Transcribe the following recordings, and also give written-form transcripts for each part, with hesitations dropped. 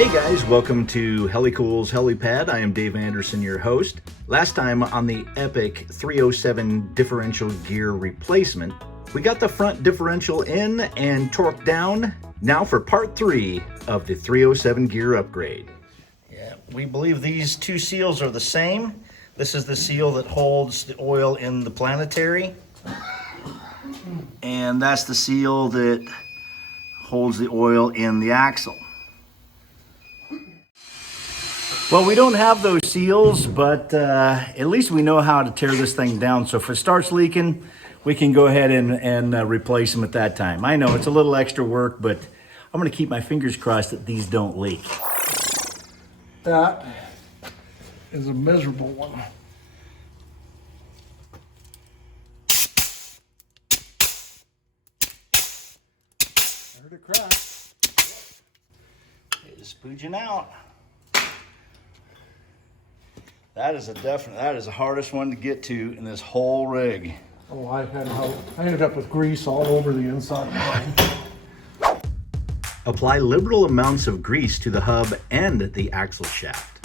Hey guys, welcome to Helicool's Helipad. I am Dave Anderson, your host. Last time on the epic 307 differential gear replacement, we got the front differential in and torqued down. Now for part 3 of the 307 gear upgrade. Yeah, we believe these two seals are the same. This is the seal that holds the oil in the planetary. And that's the seal that holds the oil in the axle. Well, we don't have those seals, but at least we know how to tear this thing down. So if it starts leaking, we can go ahead and replace them at that time. I know it's a little extra work, but I'm gonna keep my fingers crossed that these don't leak. That is a miserable one. I heard it crack. It is spooging out. That is the hardest one to get to in this whole rig. Oh, I ended up with grease all over the inside of mine. Apply liberal amounts of grease to the hub and the axle shaft.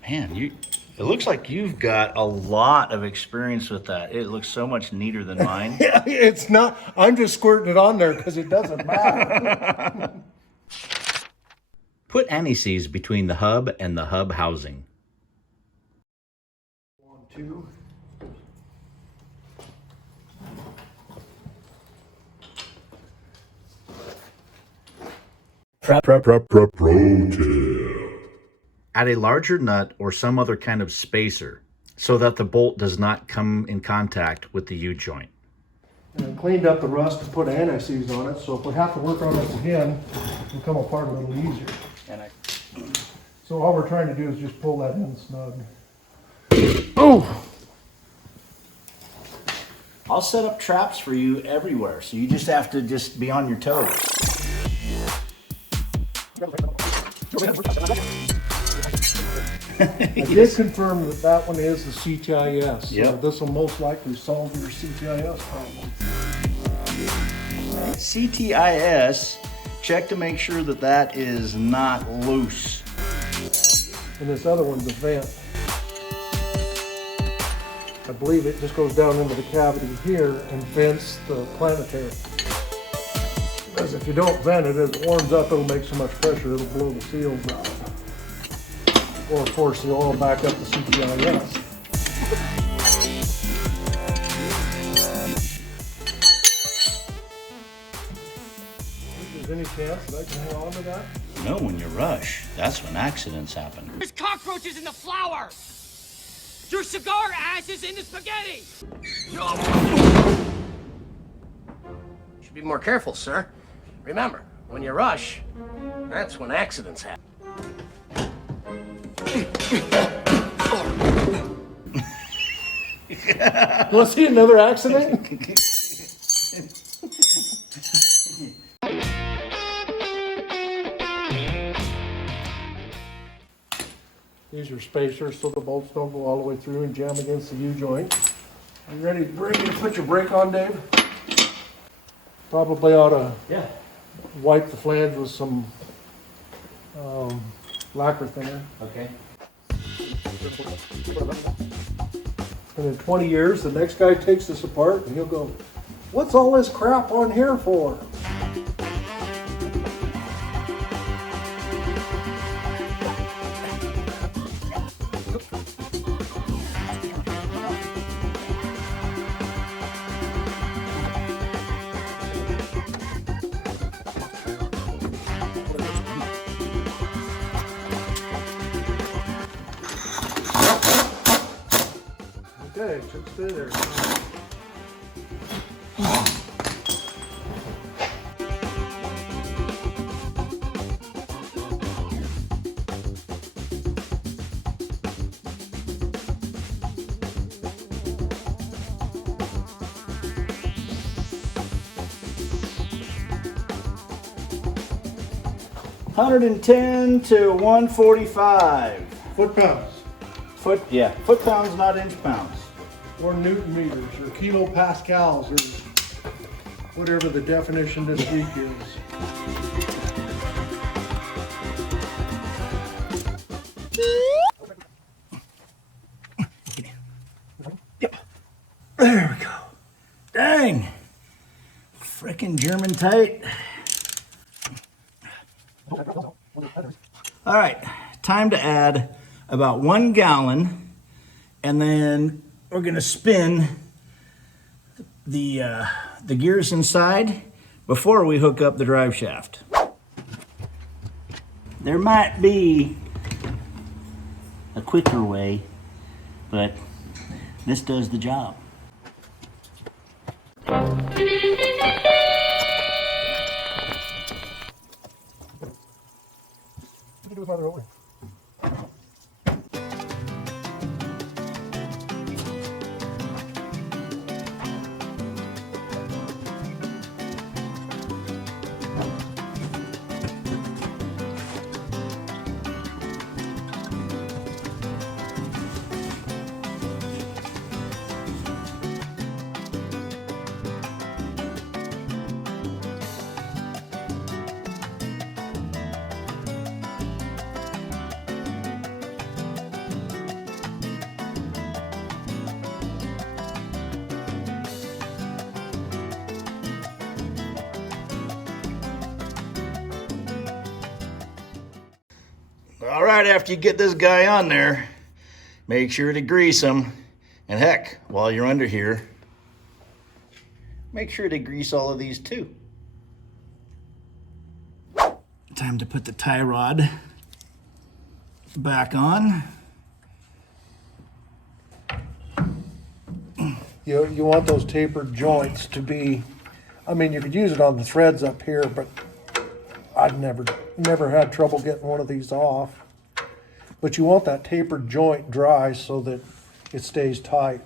Man, it looks like you've got a lot of experience with that. It looks so much neater than mine. Yeah, it's not, I'm just squirting it on there because it doesn't matter. Put anti-seize between the hub and the hub housing. 1, 2. Pro tip. Add a larger nut or some other kind of spacer so that the bolt does not come in contact with the U-joint. And I cleaned up the rust and put anti-seize on it, so if we have to work on this again, it'll come apart a little easier. So all we're trying to do is just pull that in snug. Oh! I'll set up traps for you everywhere, so you just have to be on your toes. I did confirm that one is the CTIS, so Yep. this will most likely solve your CTIS problem. CTIS, check to make sure that that is not loose. And this other one's a vent. I believe it just goes down into the cavity here and vents the planetary. Because if you don't vent it, as it warms up, it'll make so much pressure, it'll blow the seals out. Or force the oil back up the CTIS. Is there any chance that I can hang on to that? No, when you rush, that's when accidents happen. There's cockroaches in the flour! Your cigar ash is in the spaghetti! You should be more careful, sir. Remember, when you rush, that's when accidents happen. You want to see another accident? These are spacers so the bolts don't go all the way through and jam against the U-joint. Are you ready to put your brake on, Dave? Probably ought to wipe the flange with some lacquer thinner. Okay. And in 20 years, the next guy takes this apart and he'll go, "What's all this crap on here for?" Okay, it should stay there. $110 to $145. Foot-pounds. foot pounds, not inch pounds. Or Newton meters, or kilopascals, or whatever the definition this week is. Yep. There we go. Dang. Frickin' German tight. All right, time to add about 1 gallon, and then we're gonna spin the gears inside before we hook up the drive shaft. There might be a quicker way, but this does the job. All right, after you get this guy on there, make sure to grease him. And heck, while you're under here, make sure to grease all of these too. Time to put the tie rod back on. You want those tapered joints to be, I mean, you could use it on the threads up here, but I've never had trouble getting one of these off. But you want that tapered joint dry so that it stays tight.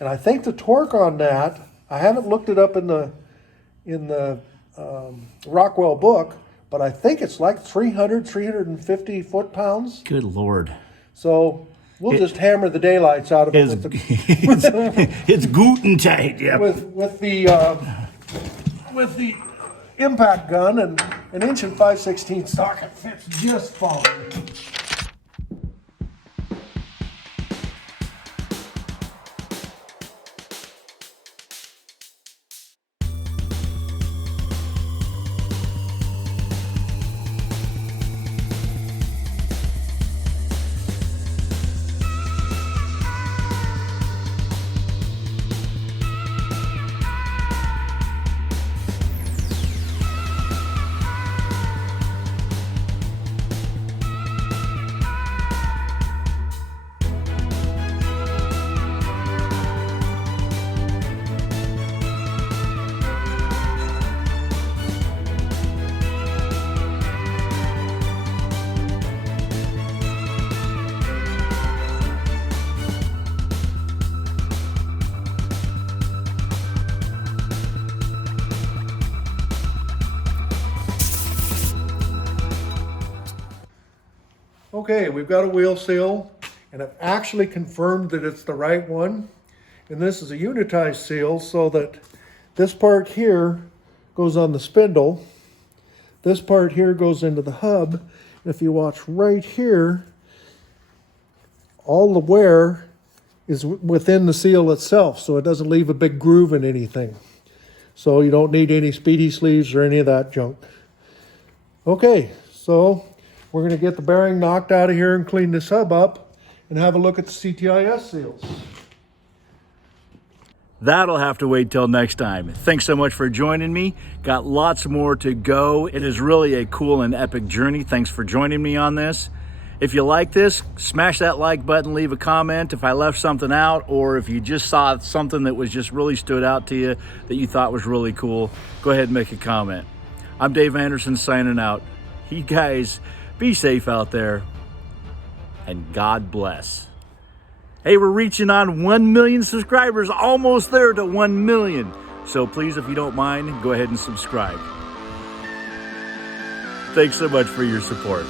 And I think the torque on that, I haven't looked it up in the Rockwell book, but I think it's like 350 foot-pounds. Good Lord. So we'll just hammer the daylights out of it with the, it's Guten tight, yeah. with the impact gun and an 1 5/16 socket fits just fine. Okay, we've got a wheel seal, and I've actually confirmed that it's the right one. And this is a unitized seal, so that this part here goes on the spindle. This part here goes into the hub. And if you watch right here, all the wear is within the seal itself, so it doesn't leave a big groove in anything. So you don't need any speedy sleeves or any of that junk. Okay, so we're going to get the bearing knocked out of here and clean this hub up and have a look at the CTIS seals. That'll have to wait till next time. Thanks so much for joining me. Got lots more to go. It is really a cool and epic journey. Thanks for joining me on this. If you like this, smash that like button, leave a comment if I left something out, or if you just saw something that was just really stood out to you that you thought was really cool, go ahead and make a comment. I'm Dave Anderson signing out. You guys, be safe out there, and God bless. Hey, we're reaching on 1 million subscribers, almost there to 1 million. So please, if you don't mind, go ahead and subscribe. Thanks so much for your support.